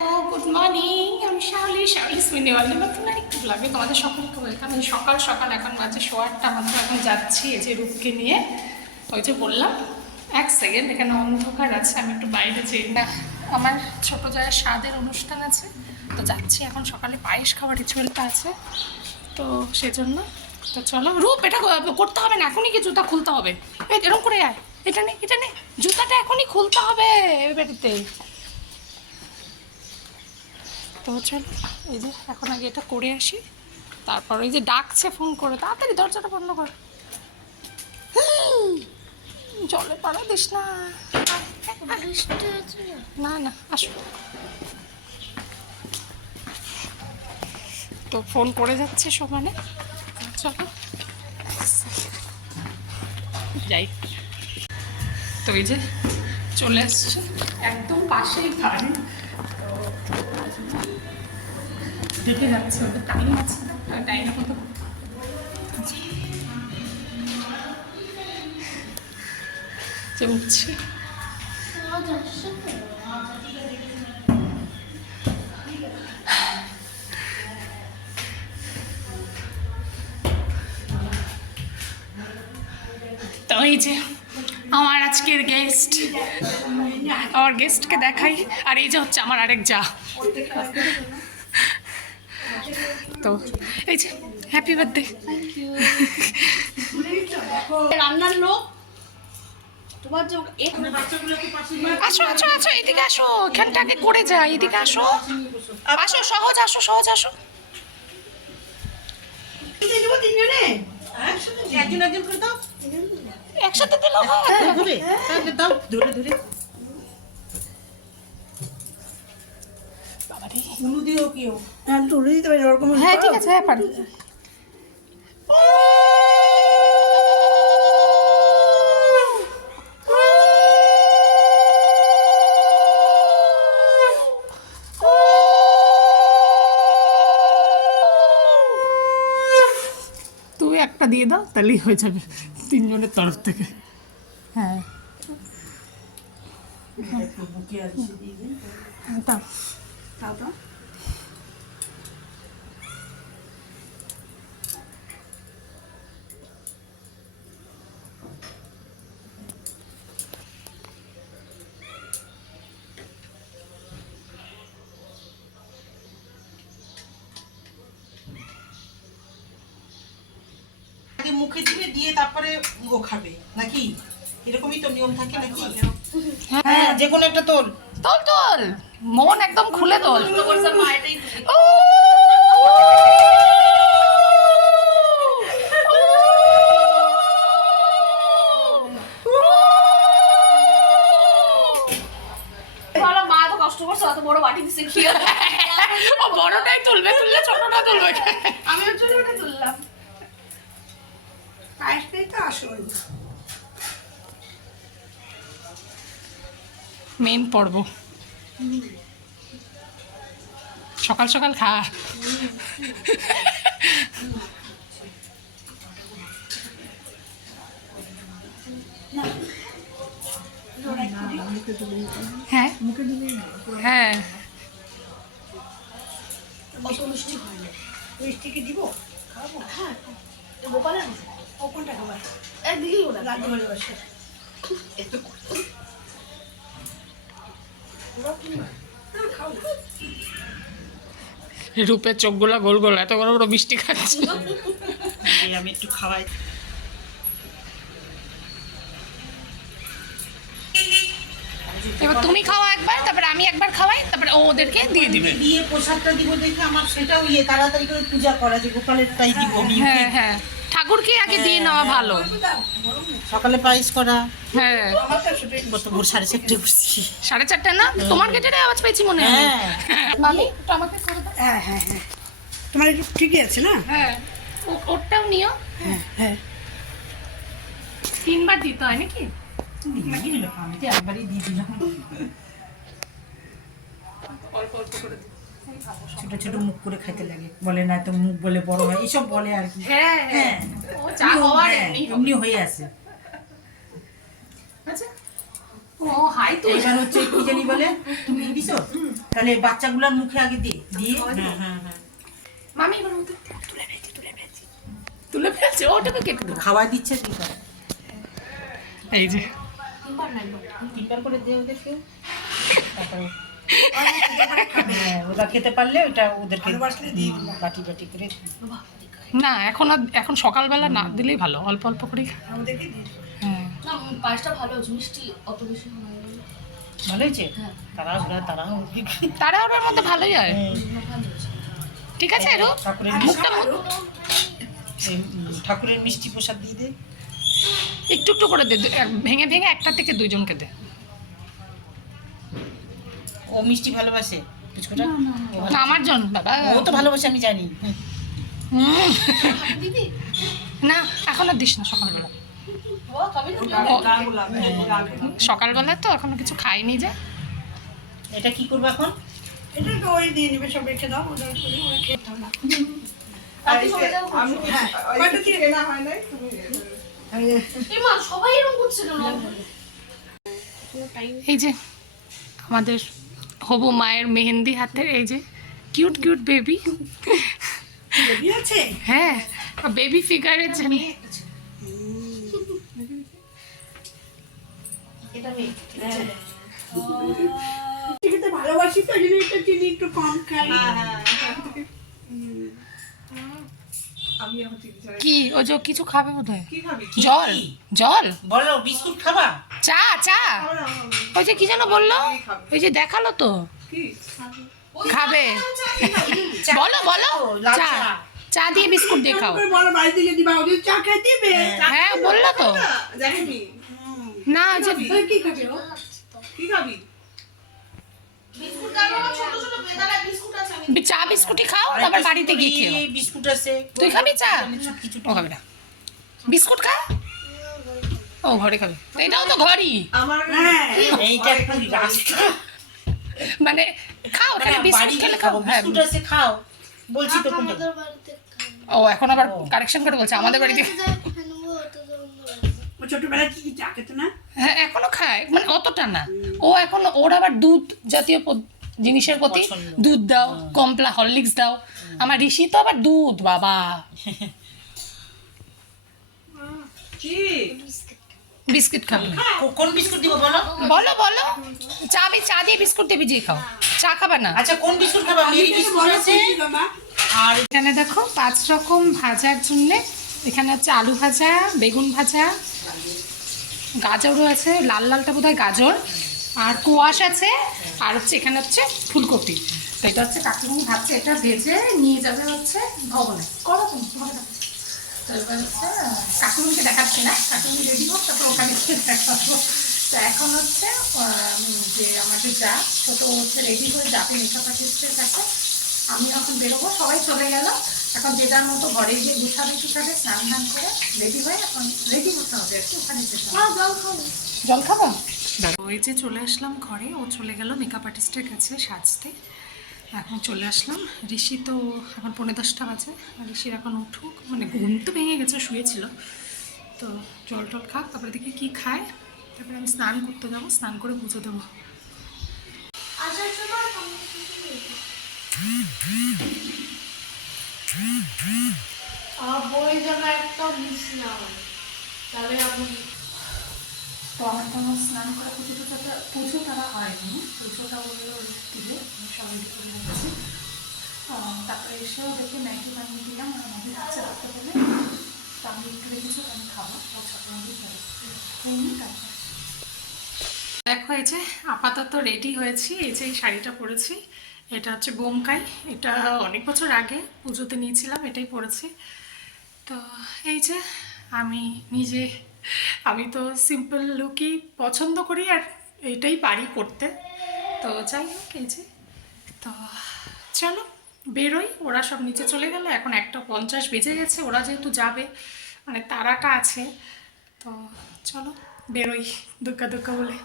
Good morning, আমি শাওলি স্মিনি ওয়ার্ল্ডে নতুন আরেকটি ব্লগে তোমাদের সকলকে ওয়েলকাম। এই সকাল সকাল এখন বাজে 8:15 মাত্র, এখন যাচ্ছি এই যে রূপকে নিয়ে। ওই যে বললাম 1 সেকেন্ড, এখানে অন্ধকার আছে, আমি একটু বাইরে যাই না, আমার ছোটো জায়ের স্বাদের অনুষ্ঠান আছে, তো যাচ্ছি এখন। সকালে পায়েস খাওয়ার রিচুয়ালটা আছে, তো সেজন্য। তো চলো রূপ, এটা করতে হবে না, এখনই কি জুতা খুলতে হবে? এই এরকম করে আয়, এটা নে জুতাটা এখনই খুলতে হবে এই বাড়িতে। তো চলো, এই যে এখন আগে এটা করে আসি, তারপর ওই যে ডাকছে ফোন করে, তাড়াতাড়ি দরজাটা বন্ধ কর, জলে পাড়া দিস না। না না, আসো। তো ফোন করে যাচ্ছে সমানে, চলো যাই। তো এই যে চলে আসছে, একদম পাশেই বাড়ি, দেখে যাচ্ছে, ওদের টাইম আছে, টাইমের মতো যে উঠছি। তো এই যে আমার আজকের গেস্ট, আমার গেস্টকে দেখাই, আর এই যে হচ্ছে আমার আরেক যা। তো এই যে হ্যাপি বার্থডে। রান্নার লোক আসো আসো আসো, এদিকে আসো, এখানটাকে করে যাই, এদিকে আসো আসো, সহজ আসো, সহজ আসো। একসাথে দিল হ্যাঁ, ঠিক আছে, হ্যাঁ পারি। তুমি একটা দিয়ে দাও, তাহলেই হয়ে যাবে তিনজনের তরফ থেকে। হ্যাঁ দাও। মুখে দিবে, দিয়ে তারপরে ও খাবে নাকি? এরকমই তো নিয়ম থাকে নাকি? হ্যাঁ, যে কোনো একটা তোল তোল তোল, মন একদম খুলে তোল। ও মা তো কষ্ট করছে, অত বড় বাটি দিছে কি ও বড়টাই তুলবে, তুললে ছোটটা তুলবে। আমিও ছোটটা তুললাম। মেন পর্ব, সকাল সকাল খা। হ্যাঁ হ্যাঁ, অত মিষ্টি হয় না। মিষ্টিকে দিব? খাবো, হ্যাঁ। গোপালের ও কোনটা খাবার? একদিকেই ওটা লাগে ভালোবাসে। রূপের চোখগুলো গোল গোল, এত বড় বড় মিষ্টি খাচ্ছে। আমি একটু খাওয়াই। এবার তুমি খাওয়া একবার, তারপরে আমি একবার খাওয়াই, তারপরে ও ওদেরকে দিয়ে দিবে। দিয়ে প্রসাদটা দিব দেখে আমার সেটাও তাড়াতাড়ি করে পূজা করা, যে গোপালেরটাই দিব আমি। হ্যাঁ হ্যাঁ, ঠাকুরকে আগে দিয়ে নেওয়া ভালো। সকালে পায়েস করা। হ্যাঁ, কত ভোর 4:30 উঠছি। 4:30 না, তোমার গেটের আওয়াজ পেয়েছি মনে হয়। হ্যাঁ মামি ওটা আমাকে করে দাও। হ্যাঁ হ্যাঁ হ্যাঁ, তোমার একটু ঠিকই আছে না? হ্যাঁ, ওরটাও নিও। হ্যাঁ হ্যাঁ, 3বার দিতে হয় নাকি? আমি তো একবারই দিয়ে দিলাম। অল্প অল্প করে দিই। ছোট ছোট মুখ করে খাইতে লাগে, বলে না তো মুখ বলে বড় হয়, এইসব বলে আর কি। হ্যাঁ হ্যাঁ, ও যা হওয়ার এমনি হবে। এমনি হয়ে আছে। আচ্ছা, ও ও হাই তো এইবার হচ্ছে কি জানি বলে, তুমি দিছো তাহলে বাচ্চাগুলোর মুখে আগে দিয়ে হ্যাঁ মামি এবার ওদের তুলে ফেলছে ওটাকে কেটে দেবো। খাওয়াই দিচ্ছে কি করে, এই যে তিনবার করে দিয়ে ওদেরকে, তারপরে ওরা খেতে পারলে ওটা ওদেরকে দিয়ে দিলাম বাটি বাটি করে। না এখন সকালবেলা না দিলেই ভালো, অল্প অল্প করেই খায়। আমাদেরকে দিয়ে দিও। হ্যাঁ না পায়েসটা ভালো হয়েছে, মিষ্টি অত বেশি ভালো হয়নি। ভালো হয়েছে, তারাও তারা ওটার মধ্যে ভালোই হয়। ভালো হয়েছে। ঠিক আছে এরো ঠাকুরের মুখটা ঠাকুরের মিষ্টি প্রসাদ দিয়ে দে। একটু একটু করে দে, ভেঙে ভেঙে একটা থেকে দুইজনকে দে। ও মিষ্টি ভালোবাসে পুচকুটা, না আমার জন্য বাবা। ও তো ভালোবাসে আমি জানি। হুম। দিদি না এখন আর দিস না সকালবেলা, ও কবে না সকালবেলা তো এখনো কিছু খাইনি যে। এটা কি করবো এখন? এটা তো ওই দিয়ে নিবে, সব রেখে দাও, ওদের করে ওরা খেতে হবে না। হ্যাঁ, কয়টা দিয়ে কেনা হয় নাই তুমি? এই মা সবাই এরকম করছে কেন? এই যে আমাদের হবু মায়ের মেহেন্দি হাতের এই যে কিউট কিউট বেবি। বেবি আছে? হ্যাঁ বেবি ফিগারের জন্য এটা মেয়ে খেতে ভালোবাসি তো, যদি একটু চিনি একটু কম খাই। কি ও যে কিছু খাবে বোধহয়, জল জল বলো বিস্কুট খাবা? চা চা ওই যে কি যেন বললো, ওই যে দেখালো তো খাবে। বলো বলো লাল চা, চা। চা দিয়ে বিস্কুট দিয়ে খাও। করে বড় বাড়ি থেকে দিবা, ওদের চা খেয়ে দিবে। হ্যাঁ বললো তো না ওই যে ওই কি খাবে ও? বিস্কুট খাবো, ছোট ছোট বেদানা বিস্কুট আছে আমি চা বিস্কুটই খাও, আবার বাড়িতে গিয়ে খেও। এই বিস্কুট আছে, তুই খাবি চা? কিছু ও খাবে না, বিস্কুট খা। ও ঘরে খাবে, এটাও তো ঘরই হ্যাঁ, এইটা একটু রাস্তা, মানে খাও তাহলে বাড়ি বিস্কুট গিয়ে খেলে খাবো, খাও। হ্যাঁ বিস্কুট আছে খাও, বলছি তো কোনটা। আমাদের বাড়িতে ও এখন আবার কারেকশন করে বলছে আমাদের বাড়িতে। ও ছোটবেলায় কি চা খেত না? হ্যাঁ এখনো খায়, মানে অতটা না। ও এখন ওর আবার দুধ জাতীয় জিনিসের প্রতি পছন্দ। দুধ দাও, কমপ্লা হরলিক্স দাও। আমার ঋষি তো আবার দুধ বাবা। বিস্কিট খাবে? কোন বিস্কুট দিব বলো? বলো বলো, চা দিয়ে বিস্কুট দিয়ে ভিজিয়ে খাও, চা খাবে না। আচ্ছা কোন বিস্কুট খাবা? মেরি তুমি বিস্কুট বলো আছে, কি বাবা? আর এখানে দেখো 5 রকম ভাজার জন্য, এখানে হচ্ছে আলু ভাজা, বেগুন ভাজা, গাজরও আছে, লাল লালটা বোধহয় গাজর, আর কোয়াশ আছে, আর হচ্ছে এখানে হচ্ছে ফুলকপি। তো এটা হচ্ছে কাকিমুনি ভাবছে এটা ভেজে নিয়ে যাবে হচ্ছে ভবনে। করো তুমি, হবে না। তো এবার হচ্ছে কাকিমুনিকে দেখাচ্ছি না, কাকিমুনি রেডি হোক তারপর ওখানে গিয়ে দেখাবো। তো এখন হচ্ছে যে আমাদের যা ছোটো হচ্ছে রেডি হয়ে যাবে মেকআপ আর্টিস্টের কাছে, আমি এখন বেরোবো, সবাই চলে গেল। এখন যে যার মতো ঘরে গিয়ে গুছাবে টুছাবে, স্নান ধান করে রেডি হয়ে এখন রেডি হতে হবে আর কি, ওখানে যেতে হবে। জল খাবো? ওই যে চলে আসলাম ঘরে, ও চলে গেল মেকআপ আর্টিস্টের কাছে সাজতে। এখন চলে আসলাম, ঋষি তো এখন 10:45 বাজে, ঋষির এখন উঠুক, মানে ঘুম তো ভেঙে গেছে, শুয়েছিল। তো জল টল খাক, তারপরে দেখি কী খায়, তারপরে আমি স্নান করতে যাবো, স্নান করে পুজো দেবো। আসার সময় বই যেন একটা মিস না হয়, তাহলে আমি তো আমার তো স্নান করা পুজো তারা হয়নি, পুজোটা বললো দিলে আমি সবাই করে দিচ্ছি। তারপরে এসেও দেখে ম্যাগি বানিয়ে দিলাম, আর ম্যাগি বাচ্চা রাখতে বলে, তো আমি একটু রেখেছি, আমি খাবো, ছোটো ম্যাগি তারপর দেখো। এই যে আপাতত রেডি হয়েছি, এই যে এই শাড়িটা পরেছি, এটা হচ্ছে বোমকাই, এটা অনেক বছর আগে পুজোতে নিয়েছিলাম, এটাই পরেছি। তো এই যে আমি তো সিম্পল লুকই পছন্দ করি, আর এইটাই পারি করতে। তো যাই হোক, এই যে তো চলো বেরোই, ওরা সব নিচে চলে গেল, এখন 1:50 বেজে গেছে, ওরা যেহেতু যাবে, মানে তারাটা আছে, তো চলো বেরোই দুর্গা দুর্গা বলে।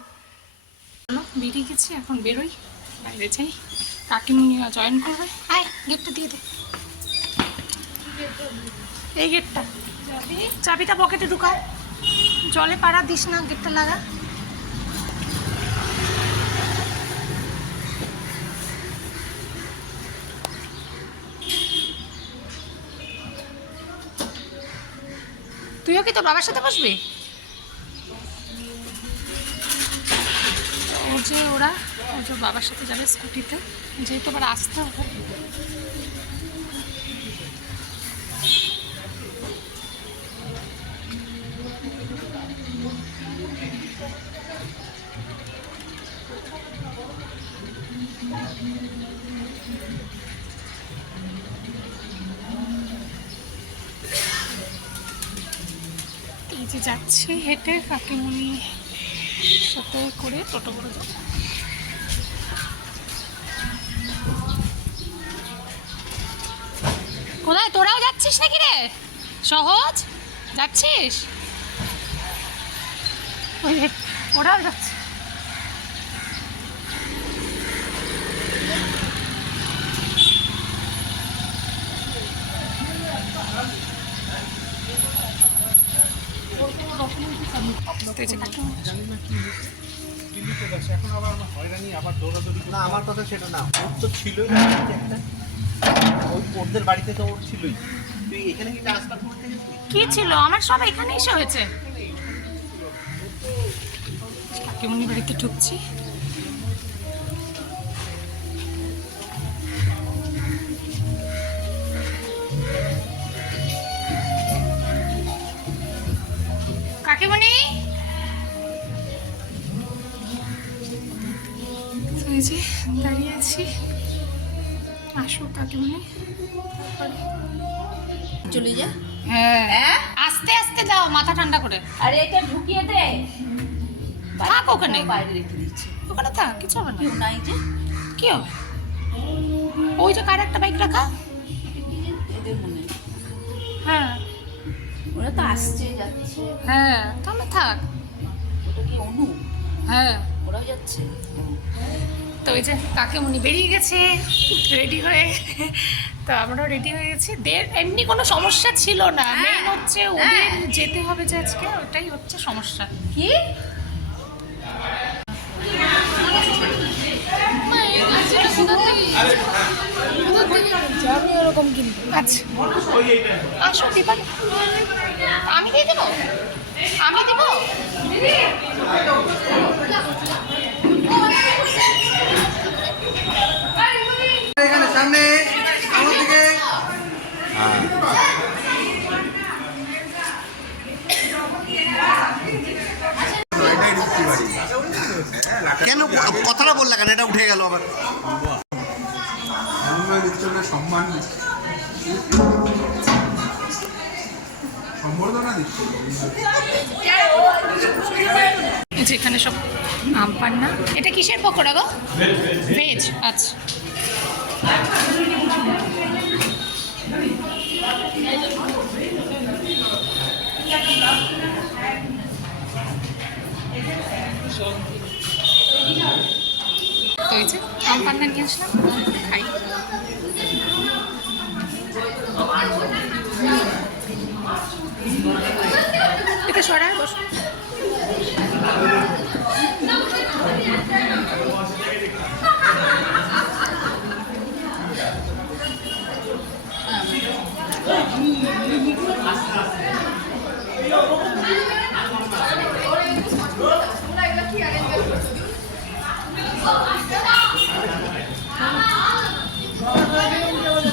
চলো বেরিয়ে গেছি, এখন বেরোই, বাইরে যাই, কাকিমুনি জয়েন করবে। আয় গেটটা দিয়ে দে, এই গেটটা, চাবিটা পকেটে ঢুকাও, জলে পাড়া দিস না, গেটটা লাগা। তুইও কি তোর বাবার সাথে বসবি? ও যে ওরা বাবার সাথে যাবে স্কুটিতে, যেহেতু আবার আসতে হবে। এই যে যাচ্ছি হেঁটে, কাকিমুনি সাথে করে টোটো করে যাবো। কোথায় তোরাও যাচ্ছিস নাকি রে? সহজ যাচ্ছিস? ওই রে, ওরাও যাচ্ছে। না আমার কথা সেটা না, ওর তো ছিলই না একটা, ওই ওদের বাড়িতে তো ওর ছিলই। তুই এখানে কি ট্রান্সফার করতে গেছিস? কি ছিল আমার সব এখানে এসে হয়েছে। কাকিমুনি বাড়িতে ঢুকছি। কাকিমুনি এই যে দাঁড়িয়ে আছি, আসো কাকিমুনি। চলে যা। হ্যাঁ আস্তে আস্তে যাও, মাথা ঠান্ডা করে। আরে এটা ঢুকিয়ে দে। থাক ওখানে, বাইরে রেখে দিচ্ছি। ওখানে থাক, কিছু হবে না। কেউ নাই যে। কি হবে? ওই যে কার একটা বাইক রাখা। এদের মনে। হ্যাঁ ওরা তো আসছে যাচ্ছে। হ্যাঁ তাহলে থাক। ওটা কি অনু? হ্যাঁ ওরাও যাচ্ছে। তো ওই যে কাকিমুনি বেরিয়ে গেছে রেডি হয়ে, তো আমরাও রেডি হয়ে গেছি। এমনি কোনো সমস্যা ছিল না, মেন হচ্ছে ওদের যেতে হবে যে আজকে, ওটাই হচ্ছে সমস্যা। কি? আমি ওরকম কিনবো। আচ্ছা আসো দিবা, আমি দিয়ে দেবো, আমি দেবো। এখানে সামনে আমার দিকে। কেন কথাটা বললা কেন? এটা উঠে গেল আবার। সম্মান সম্বর্ধনা দিচ্ছে। যেখানে সব আম পান্না। এটা কিসের পকোড়া গো? ভেজ। আচ্ছা তো এই যে আম পান্না নিয়ে আসলাম, খাই। এটা সরাই বস।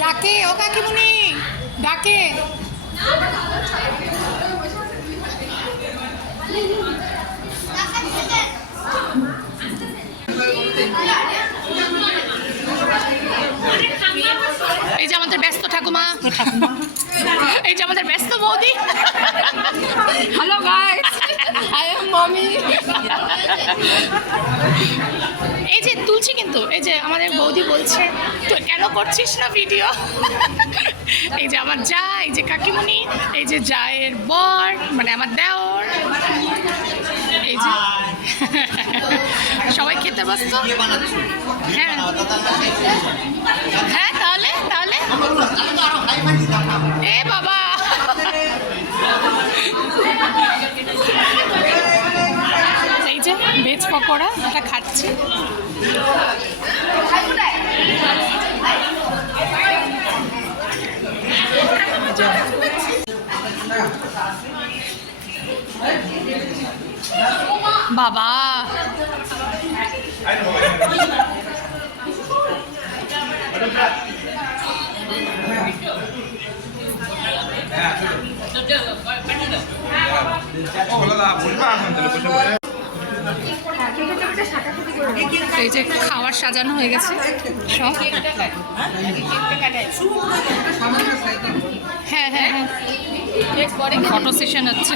ডাকে ও কাকিমুনি ডাকে। এই যে আমাদের ব্যস্ত ঠাকুমা, এই যে আমাদের ব্যস্ত বৌদি। Hello guys, I am mommy. এই যে তুলছি কিন্তু, এই যে আমাদের বৌদি বলছে তুই কেন করছিস না ভিডিও। এই যে আমার যা, এই যে কাকিমুনি, এই যে জায়ের বর মানে আমার দেওর, এই যে সবাই খেতে বসতো। হ্যাঁ হ্যাঁ তাহলে তাহলে এ বাবা। এই যে ভেজ পকোড়া এটা খাচ্ছি। বাবা এই যে খাবার সাজানো হয়ে গেছে সব। হ্যাঁ হ্যাঁ হ্যাঁ ফটো সেশন হচ্ছে।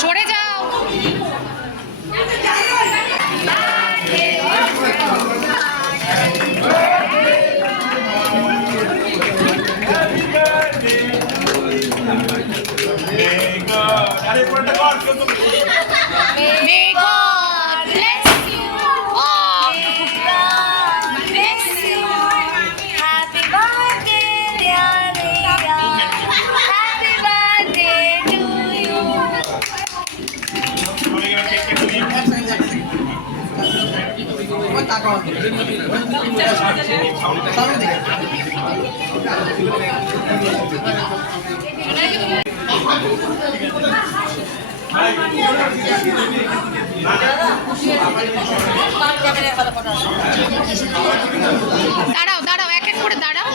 সরে যাও। May God bless you all. Bless you. Happy birthday, dear Leah. Happy birthday to you. দাঁড়াও দাঁড়াও এক এক করে দাঁড়াও।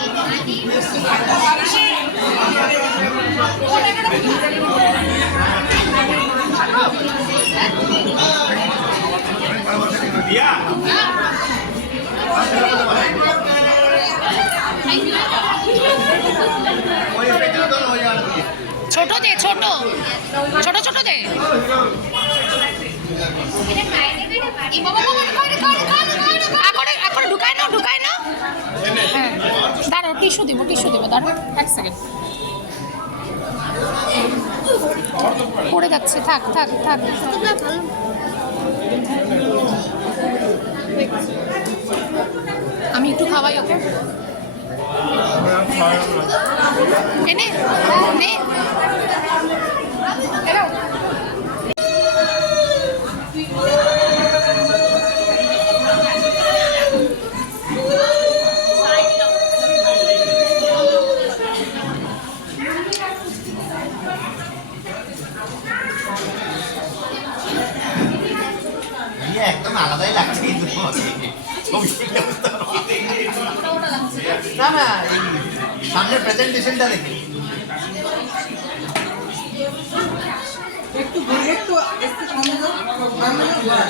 ছোট দে ছোট ছোট ছোট দে। এখন ঢুকায় না ঢুকায় না। হ্যাঁ দাঁড়াও টিস্যু দিব দাঁড়াও এক সেকেন্ড। পড়ে যাচ্ছে থাক থাক থাক। আমি একটু খাওয়াই ওকে। এনে নে একদম আলাদাই লাগছে কিন্তু না না এই সামনের প্রেজেন্টেশনটা দেখি একটু একটু একটু সামনে যাও, সামনে যাও।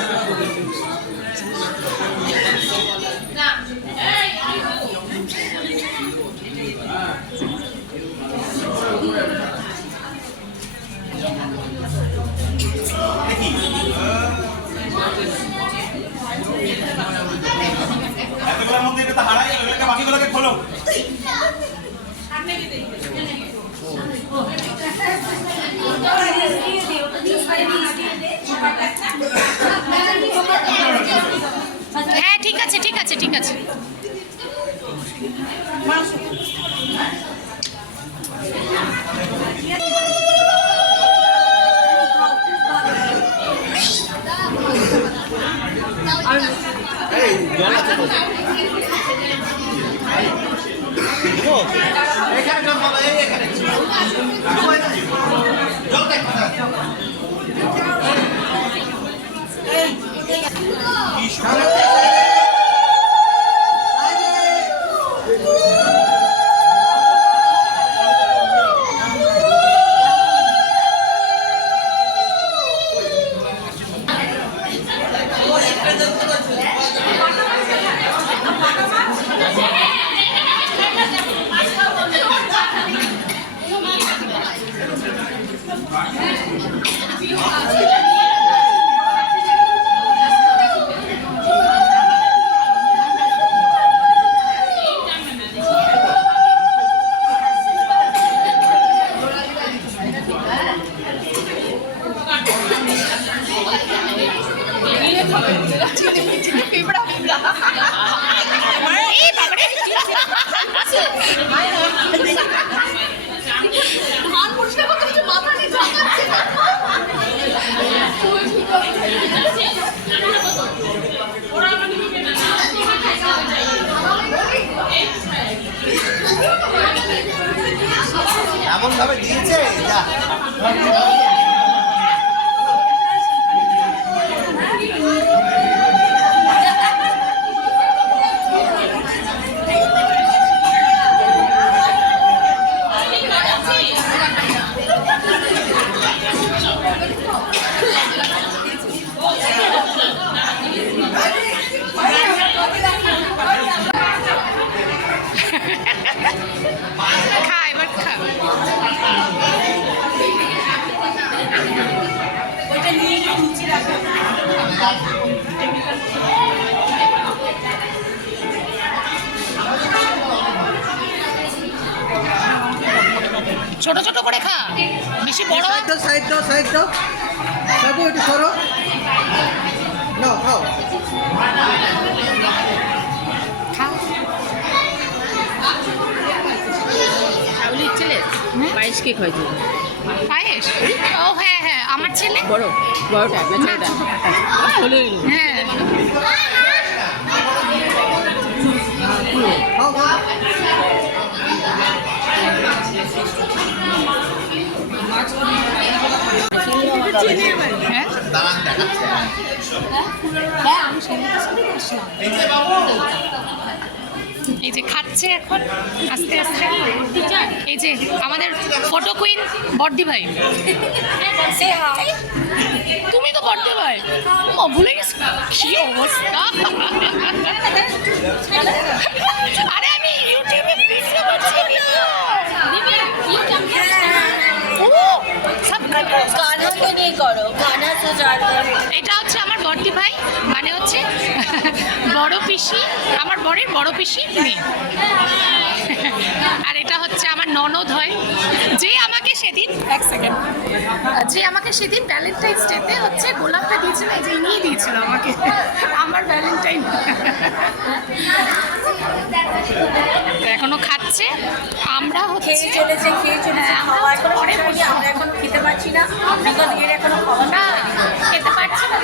এতগুলোর মধ্যে এটা তো হারাই গেল, এটা বাকিগুলোকে খোলো। হ্যাঁ ঠিক আছে ঠিক আছে ঠিক আছে। এই জল আছে তো এখানে জল পাবো এই এখানে জল দেখ ধান পরিষ্কার করতে কিছু মাথা নিয়ে এমন ভাবে দিয়েছে যা খা এবার খা। ছোট ছোট করে খা, বেশি বড় সাইড দাও সাইড দাও বাবু একটু সরো নাও খাও পায়েস কে খাইছে? পায়েস? ও হ্যাঁ হ্যাঁ, আমার ছেলে। বড় বড়টা না, ছোটটা। হ্যাঁ খাও খাও হ্যাঁ দাঁড়ান দেখাচ্ছে এই যে খাচ্ছে এখন আস্তে আস্তে। এই যে আমাদের ফটো কুইন বর্দি ভাই। তুমি তো বর্দি ভাই, ও ভুলে গেছি কি অবস্থা। আরে আমি ইউটিউবে ভিডিও করছি। ও সাবস্ক্রাইব করো, गाना तो नहीं करो, गाना तो ज्यादा এটা হচ্ছে আমার বর্দি ভাই, মানে হচ্ছে বড় পিসি, আমার বরের বড় পিসি মেয়ে। আর এটা হচ্ছে আমার ননদ হয়, যে আমাকে সেদিন এক সেকেন্ড, যে আমাকে সেদিন ভ্যালেন্টাইন্স ডেতে হচ্ছে গোলাপটা দিয়েছিল, এই যে নিয়ে দিয়েছিল আমাকে আমার ভ্যালেন্টাইন। এখনো খাচ্ছে, আমরা হচ্ছে খেয়ে চলেছে হ্যাঁ, আমরা খাওয়ার পরে পরে বসবো। আমরা এখনো খেতে পারছি না, বিকজ এর এখনো খাওয়া না খেতে পারছি না,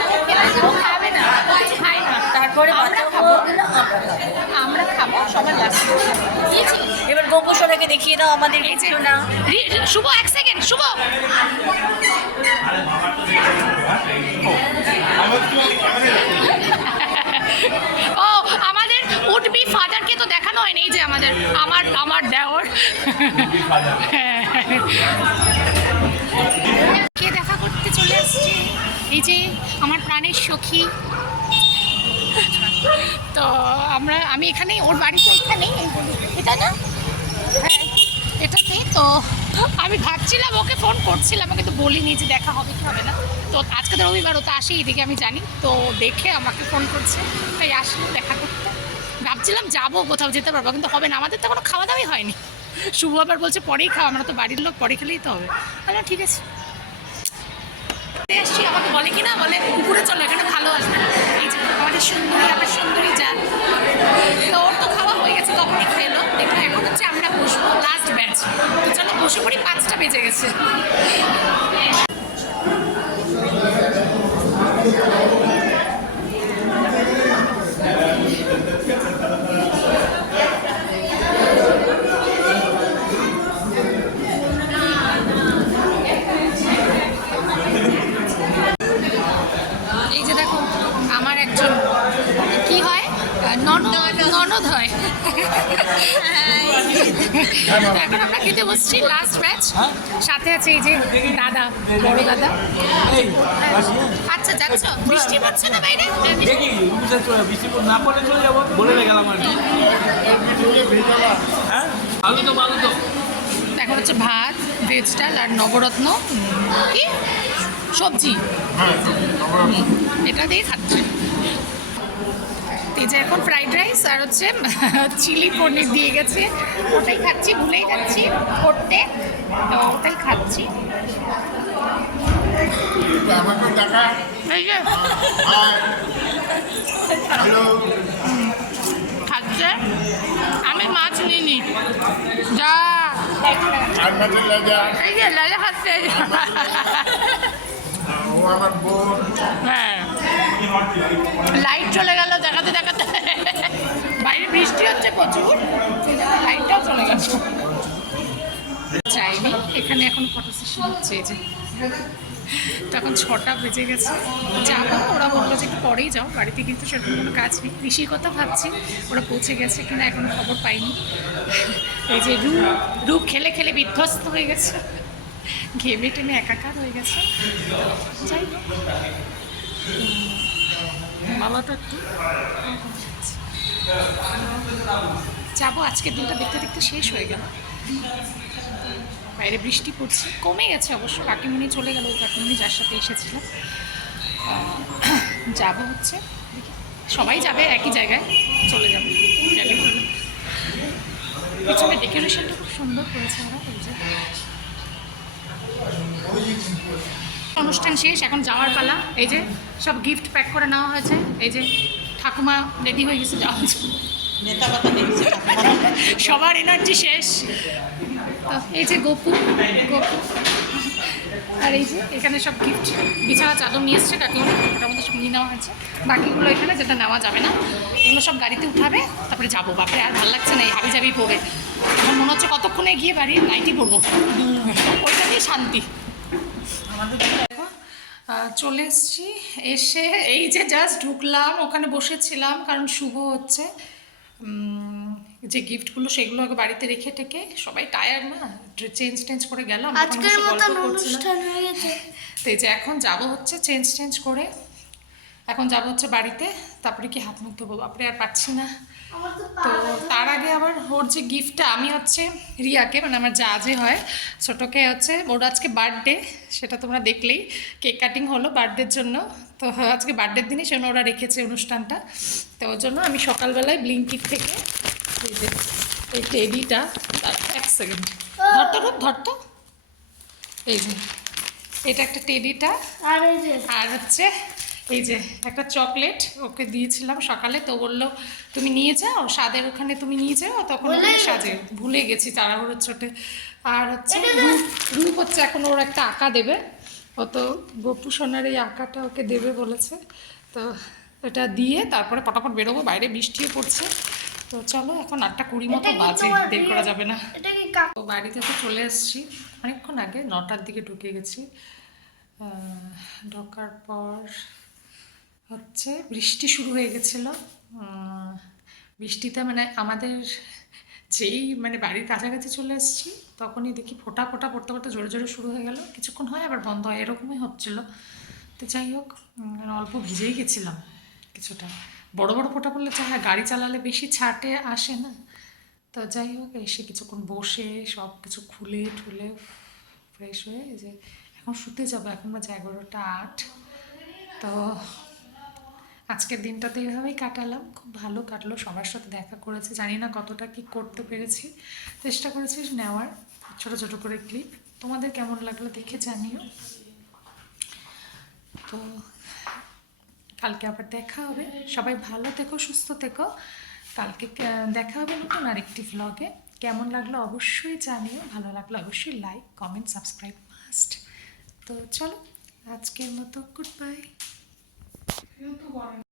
ও খাবে না, ও কিছু খায় না। তারপরে আমরা বাচ্চা খাবো, খাবো আমরা খাবো সবার লাস্টে। দিয়েছি? এবার গোপসোনাকে দেখিয়ে দাও আমাদের এই যে কিছু না শুভ, এক সেকেন্ড শুভ। ও আমাদের উড বি ফাদারকে তো দেখানো হয়নি, এই যে আমাদের আমার দেওর কে দেখা করতে চলে আসছে, এই যে আমার প্রাণের সখী। তো আমি এখানেই, ওর বাড়িতে এখানেই, এটা না হ্যাঁ এটাতেই। তো আমি ভাবছিলাম ওকে ফোন করছিলাম, ওকে তো বলিনি যে দেখা হবে কি হবে না। তো আজকে তো রবিবার, ও তো আসে এদিকে আমি জানি, তো দেখে আমাকে ফোন করছে, তাই আসলে দেখা করতে। ভাবছিলাম যাবো কোথাও, যেতে পারবো, কিন্তু হবে না, আমাদের তো কোনো খাওয়া দাওয়াই হয়নি। শুভ আবার বলছে পরেই খাওয়া, আমরা তো বাড়ির লোক, পরে খেলেই তো হবে। আচ্ছা ঠিক আছে এসছি, আমাকে বলে কি না, বলে উপরে চলো এখানে ভালো আসবে। এই যে আমাদের সুন্দরী, আমার সুন্দরী যা, তো ওর তো খাওয়া হয়ে গেছে, তখনই খেলো। দেখো এখন হচ্ছে আমরা বসবো, লাস্ট ব্যাচ। তো চলো বসে পড়ি, 5টা বেজে গেছে। এই যে দেখো আমার একজন কি হয়, ননদ হয়। এখন আমরা খেতে বসছি, লাস্ট ব্যাচ। সাথে আছে এই যে দাদা, বড় দাদা। আচ্ছা যাচ্ছ, বৃষ্টি পড়ছে না বাইরে? দেখি বৃষ্টি না পড়লে চলে যাবো, বলে গেলাম আর কি। হ্যাঁ ভালো তো ভালো তো। এখন হচ্ছে ভাত, ভেজ ডাল আর নবরত্ন কি সবজি, এটা দিয়ে খাচ্ছে। এই যে এখন ফ্রাইড রাইস আর হচ্ছে চিলি পনির দিয়ে গেছে, ওটাই খাচ্ছি, ভুলেই যাচ্ছি করতে, তো ওটাই খাচ্ছি। এই যে খাচ্ছে, আমি মাছ নিইনি, যা এই যে লাজা খাচ্ছে। হ্যাঁ লাইট চলে গেল দেখাতে দেখাতে, বাইরে বৃষ্টি হচ্ছে প্রচুর, লাইটটাও চলে গেছে। যাইনি, এখানে এখন ফটো সেশন হচ্ছে। এই যে তখন 6টা বেজে গেছে, যাবো। ওরা বললো যে একটু পরেই যাও, বাড়িতে কিন্তু সেরকম কোনো কাজ নেই। ঋষির কথা ভাবছি, ওরা পৌঁছে গেছে কিনা এখনো খবর পাইনি। এই যে রূপ খেলে খেলে বিধ্বস্ত হয়ে গেছে, ঘেমে টেমে একাকার হয়ে গেছে। যাই হোক, বাবা তো একটু যাবো। আজকের দিনটা দেখতে দেখতে শেষ হয়ে গেল। বাইরে বৃষ্টি পড়ছে, কমে গেছে অবশ্য। কাকিমুনি চলে গেল, ওই কাকিমুনি যার সাথে এসেছিলাম। যাবো হচ্ছে, সবাই যাবে একই জায়গায়, চলে যাবে। পিছনে ডেকোরেশনটা খুব সুন্দর করেছে ওরা। এই যে অনুষ্ঠান শেষ, এখন যাওয়ার পালা। এই যে সব গিফট প্যাক করে নেওয়া হয়েছে। এই যে ঠাকুমা রেডি হয়ে গেছে যাওয়ার জন্য। নেতা কথা দেখছি সবার এনার্জি শেষ। তো এই যে গপু, আর এই যে এখানে সব গিফট, বিছানা চাদর নিয়ে এসছে কাকিমা, ওটার মধ্যে সব নিয়ে নেওয়া হয়েছে। বাকিগুলো এখানে, যেটা নেওয়া যাবে না, এগুলো সব গাড়িতে উঠাবে, তারপরে যাবো। বাপরে আর ভালো লাগছে না, এই হাবি যাবি পড়বে। এখন মনে হচ্ছে কতক্ষণে গিয়ে বাড়ির নাইটি পরবো, ওইটা দিয়ে শান্তি। চলে এসছি, এসে এই যে জাস্ট ঢুকলাম, ওখানে বসেছিলাম কারণ শুভ হচ্ছে। যে গিফটগুলো সেগুলো আগে বাড়িতে রেখে টেকে, সবাই টায়ার্ড না, চেঞ্জ করে গেলাম। আজকের মতন অনুষ্ঠান হয়ে গেছে। তো এই যে এখন যাব হচ্ছে চেঞ্জ করে, এখন যাব হচ্ছে বাড়িতে, তারপরে কি হাত মুখ ধোবো, বাপরে আর পাচ্ছি না। তো তার আগে আবার ওর যে গিফটটা, আমি হচ্ছে রিয়াকে, মানে আমার যা যে হয় ছোটোকে, হচ্ছে ওর আজকে বার্থডে, সেটা তোমরা দেখলেই, কেক কাটিং হলো বার্থডের জন্য। তো আজকে বার্থডের দিনই সেজন্য ওরা রেখেছে অনুষ্ঠানটা। তো ওর জন্য আমি সকালবেলায় ব্লিঙ্কিট থেকে এই যে এই টেডিটা, এক সেকেন্ড ধরতো, এই যে এটা একটা টেডিটা, আর এই যে আর হচ্ছে এই যে একটা চকলেট ওকে দিয়েছিলাম সকালে। তো বললো তুমি নিয়ে যাও, স্বাদের ওখানে তুমি নিয়ে যাও, তখন ওখানে সাজে, ভুলে গেছি তাড়াহুড়োর চোটে। আর হচ্ছে রূপ হচ্ছে এখন ওর একটা আঁকা দেবে, ও তো গপু সোনার এই আঁকাটা ওকে দেবে বলেছে। তো এটা দিয়ে তারপরে পটাপট বেরোবো, বাইরে বৃষ্টিও পড়ছে। তো চলো, এখন 8:20 মতো বাজে, দেরি করা যাবে না। এটা কি তো বাড়িতে তো চলে এসেছি অনেকক্ষণ আগে, 9টার দিকে ঢুকে গেছি। ঢোকার পর হচ্ছে বৃষ্টি শুরু হয়ে গেছিলো। বৃষ্টিতে মানে আমাদের যেই মানে বাড়ির কাছাকাছি চলে এসেছি, তখনই দেখি ফোঁটা পড়তে পড়তে জোরে জোরে শুরু হয়ে গেল, কিছুক্ষণ হয় আবার বন্ধ হয়, এরকমই হচ্ছিলো। তো যাই হোক, অল্প ভিজেই গেছিলাম কিছুটা। বড় ফোঁটা পড়লে হ্যাঁ, গাড়ি চালালে বেশি ছাটে আসে না। তো যাই হোক, এসে কিছুক্ষণ বসে সব কিছু খুলে ঠুলে ফ্রেশ হয়ে এই যে এখন শুতে যাবো। এখন বাজে 11:08। তো আজকের দিনটা তো এইভাবেই কাটালাম, খুব ভালো কাটলো। সবার সাথে দেখা করেছি, জানি না কতটা কি করতে পেরেছি, চেষ্টা করেছি নেওয়ার ছোট করে ক্লিপ। তোমাদের কেমন লাগলো দেখে জানিও। তো কালকে আবার দেখা হবে, সবাই ভালো থেকো, সুস্থ থেকো। কালকে দেখা হবে নতুন আরেকটি ভ্লগে। কেমন লাগলো অবশ্যই জানিও, ভালো লাগলো অবশ্যই লাইক, কমেন্ট, সাবস্ক্রাইব মাস্ট। তো চলো, আজকের মতো গুড বাই।